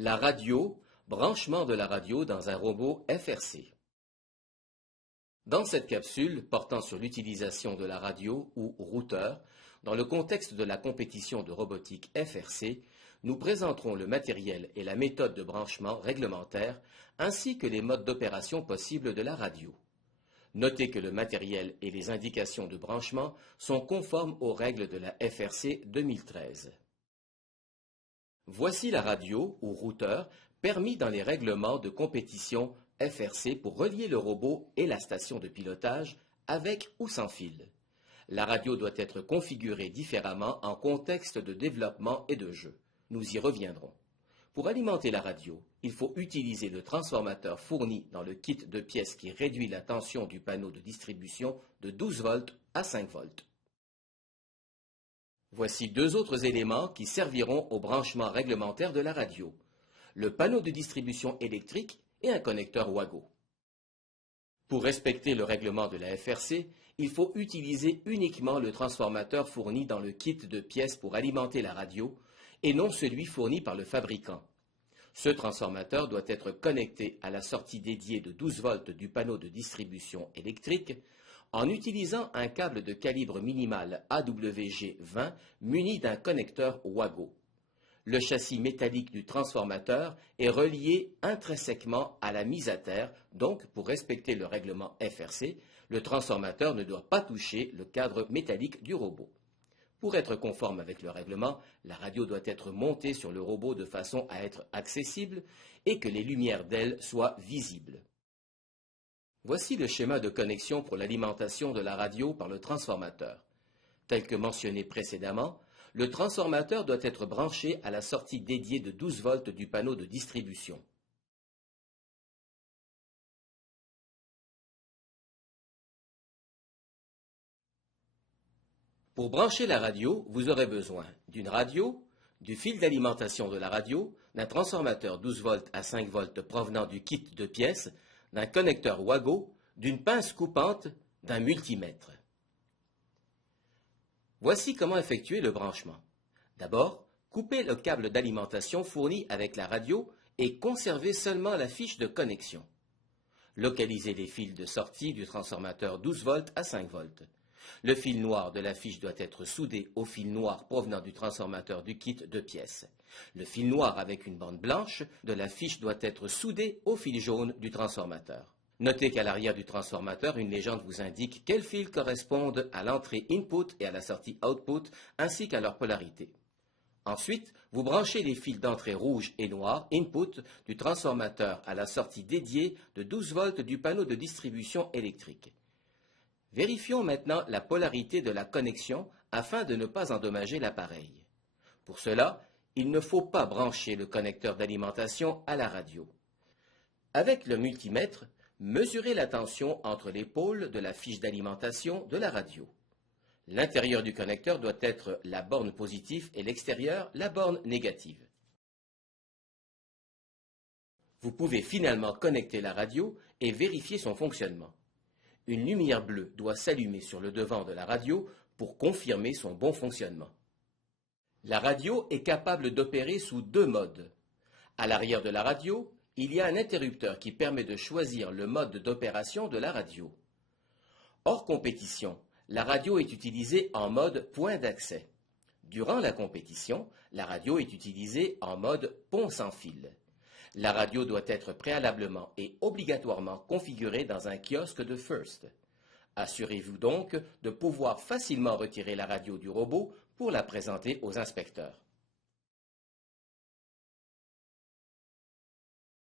La radio, branchement de la radio dans un robot FRC. Dans cette capsule portant sur l'utilisation de la radio ou routeur, dans le contexte de la compétition de robotique FRC, nous présenterons le matériel et la méthode de branchement réglementaire ainsi que les modes d'opération possibles de la radio. Notez que le matériel et les indications de branchement sont conformes aux règles de la FRC 2013. Voici la radio ou routeur permis dans les règlements de compétition FRC pour relier le robot et la station de pilotage avec ou sans fil. La radio doit être configurée différemment en contexte de développement et de jeu. Nous y reviendrons. Pour alimenter la radio, il faut utiliser le transformateur fourni dans le kit de pièces qui réduit la tension du panneau de distribution de 12 volts à 5 volts. Voici deux autres éléments qui serviront au branchement réglementaire de la radio: le panneau de distribution électrique et un connecteur Wago. Pour respecter le règlement de la FRC, il faut utiliser uniquement le transformateur fourni dans le kit de pièces pour alimenter la radio et non celui fourni par le fabricant. Ce transformateur doit être connecté à la sortie dédiée de 12 volts du panneau de distribution électrique en utilisant un câble de calibre minimal AWG20 muni d'un connecteur Wago. Le châssis métallique du transformateur est relié intrinsèquement à la mise à terre, donc pour respecter le règlement FRC, le transformateur ne doit pas toucher le cadre métallique du robot. Pour être conforme avec le règlement, la radio doit être montée sur le robot de façon à être accessible et que les lumières d'aile soient visibles. Voici le schéma de connexion pour l'alimentation de la radio par le transformateur. Tel que mentionné précédemment, le transformateur doit être branché à la sortie dédiée de 12 volts du panneau de distribution. Pour brancher la radio, vous aurez besoin d'une radio, du fil d'alimentation de la radio, d'un transformateur 12 volts à 5 volts provenant du kit de pièces, d'un connecteur Wago, d'une pince coupante, d'un multimètre. Voici comment effectuer le branchement. D'abord, coupez le câble d'alimentation fourni avec la radio et conservez seulement la fiche de connexion. Localisez les fils de sortie du transformateur 12 volts à 5 volts. Le fil noir de la fiche doit être soudé au fil noir provenant du transformateur du kit de pièces. Le fil noir avec une bande blanche de la fiche doit être soudé au fil jaune du transformateur. Notez qu'à l'arrière du transformateur, une légende vous indique quels fils correspondent à l'entrée input et à la sortie output, ainsi qu'à leur polarité. Ensuite, vous branchez les fils d'entrée rouge et noir input du transformateur à la sortie dédiée de 12 volts du panneau de distribution électrique. Vérifions maintenant la polarité de la connexion afin de ne pas endommager l'appareil. Pour cela, il ne faut pas brancher le connecteur d'alimentation à la radio. Avec le multimètre, mesurez la tension entre les pôles de la fiche d'alimentation de la radio. L'intérieur du connecteur doit être la borne positive et l'extérieur la borne négative. Vous pouvez finalement connecter la radio et vérifier son fonctionnement. Une lumière bleue doit s'allumer sur le devant de la radio pour confirmer son bon fonctionnement. La radio est capable d'opérer sous deux modes. À l'arrière de la radio, il y a un interrupteur qui permet de choisir le mode d'opération de la radio. Hors compétition, la radio est utilisée en mode point d'accès. Durant la compétition, la radio est utilisée en mode pont sans fil. La radio doit être préalablement et obligatoirement configurée dans un kiosque de First. Assurez-vous donc de pouvoir facilement retirer la radio du robot pour la présenter aux inspecteurs.